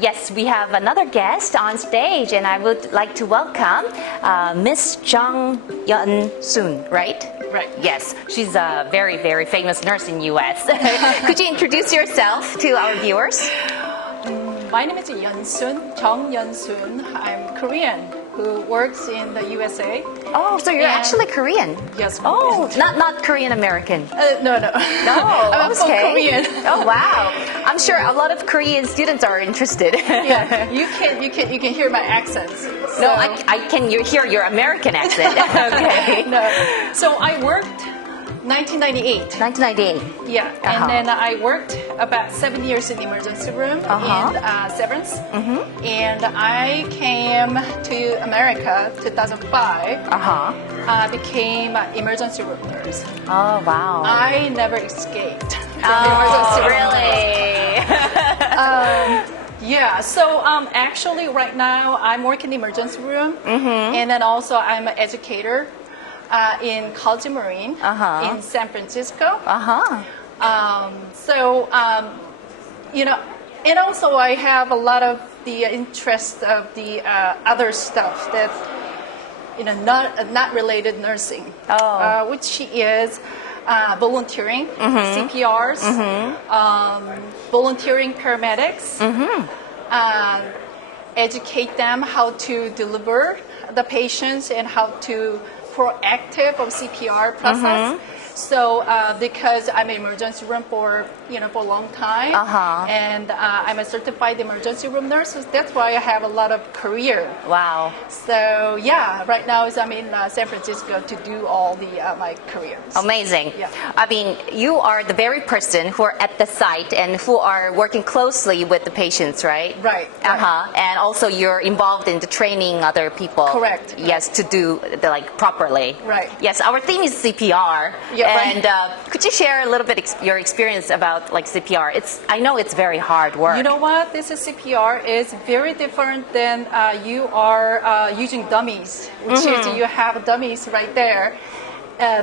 Yes, we have another guest on stage, and I would like to welcome Miss Yeunsoon, right? Right. Yes, she's a very, very famous nurse in U.S. Could you introduce yourself to our viewers? My name is Yeunsoon Jeung. I'm Korean who works in the USA. Oh, so you're actually Korean? Yes. Oh, not Korean American. No. No, I'm full okay. Korean. Oh, wow. I'm sure a lot of Korean students are interested. Yeah, you can hear my accents. So. No, I can hear your American accent. Okay. No. So I worked 1998. 1998. Yeah, and then I worked about 7 years in the emergency room in Severance. And I came to America 2005. Became an emergency room nurse. Oh, wow. I never escaped from the emergency room. Really? Yeah, so actually right now I'm working in the emergency room, and then also I'm an educator in College Marine in San Francisco. And also I have a lot of the interest of the other stuff that not related nursing, which is volunteering, CPRs, volunteering paramedics, educate them how to deliver the patients and how to proactive of CPR process. So because I'm in emergency room for a long time, and I'm a certified emergency room nurse, so that's why I have a lot of career. Wow. So yeah, right now I'm in San Francisco to do all the my careers. Amazing. Yeah. I mean, you are the very person who are at the site and who are working closely with the patients, right? Right. And also you're involved in the training other people. Correct. Yes, to do properly. Right. Yes, our theme is CPR. Yeah. And could you share a little bit your experience about CPR? I know it's very hard work. You know what? This is CPR is very different than you are using dummies, which is you have dummies right there,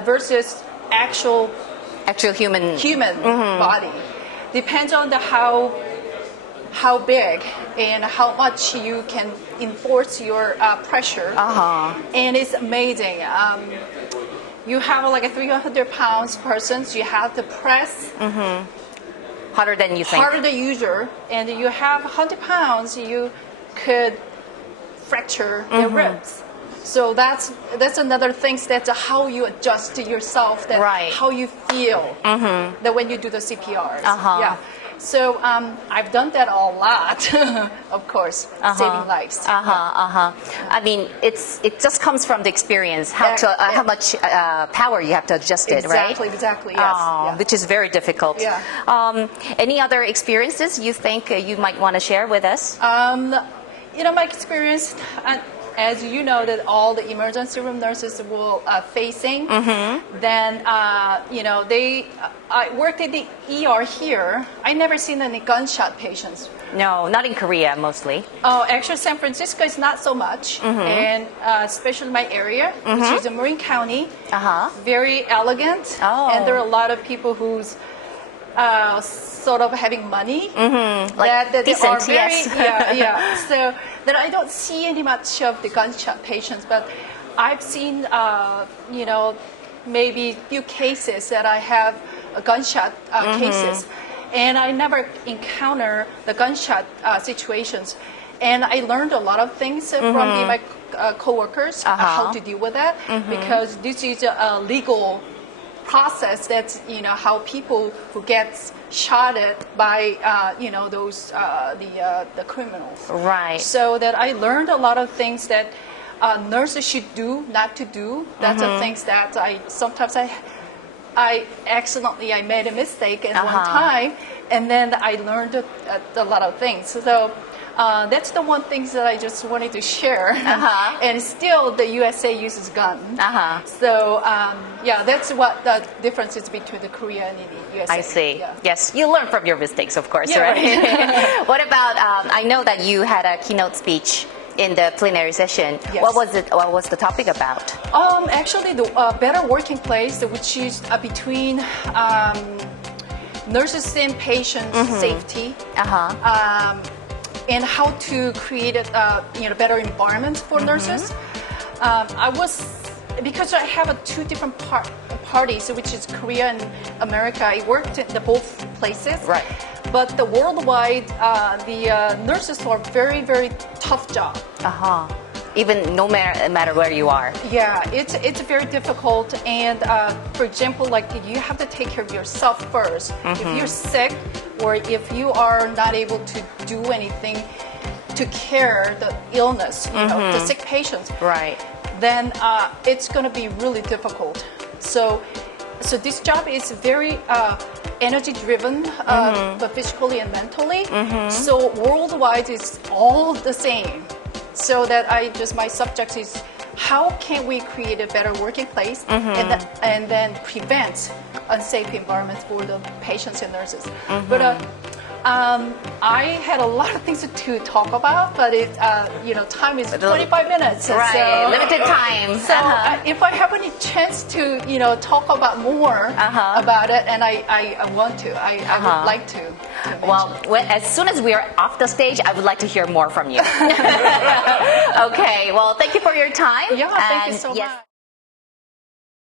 versus actual human body. Depends on the how big and how much you can enforce your pressure, and it's amazing. You have like a 300 pounds person, so you have to press harder than you think. Harder than usual, and you have 100 pounds, you could fracture the ribs. So that's another thing. That's how you adjust to yourself. That how you feel that when you do the CPRs. Yeah. So I've done that a lot, of course, saving lives. I mean, it just comes from the experience, how much power you have to adjust it, right? Exactly, yes. Which is very difficult. Yeah. Any other experiences you think you might want to share with us? My experience, as you know, that all the emergency room nurses will facing. Then I worked at the ER here. I never seen any gunshot patients. No, not in Korea mostly. Oh, actually, San Francisco is not so much, and especially my area, which is in Marin County. Very elegant, and there are a lot of people who's sort of having money, like that decent, are very, yes. So that I don't see any much of the gunshot patients, but I've seen, maybe few cases that I have gunshot cases, and I never encounter the gunshot situations, and I learned a lot of things from my coworkers how to deal with that, because this is a legal process. That's how people who get shot at by those the criminals. Right. So that I learned a lot of things that nurses should do, not to do. That's the things that sometimes I accidentally made a mistake at one time, and then I learned a lot of things. So that's the one thing that I just wanted to share. And still, the USA uses gun. So that's what the difference is between the Korea and the USA. I see. Yeah. Yes, you learn from your mistakes, of course, Yeah, right? What about? I know that you had a keynote speech in the plenary session. Yes. What was it? What was the topic about? Actually, the better working place, which is between nurses and patients' safety. and how to create a better environment for nurses. Because I have two different parties, which is Korea and America. I worked in both places. Right. But the worldwide, the nurses are very, very tough job. Even no matter where you are. Yeah, it's very difficult. And for example, like you have to take care of yourself first. If you're sick or if you are not able to do anything to care the illness, the sick patients, Right. then it's going to be really difficult. So this job is very energy driven, but physically and mentally. So worldwide it's all the same. So that my subject is how can we create a better working place and then prevent unsafe environments for the patients and nurses. But I had a lot of things to talk about, but time is 25 minutes. Right, so, limited time. So if I have any chance to, talk about more about it, and I want to, I would like to. Well, as soon as we are off the stage, I would like to hear more from you. Okay, well, thank you for your time. Yeah, thank you so much.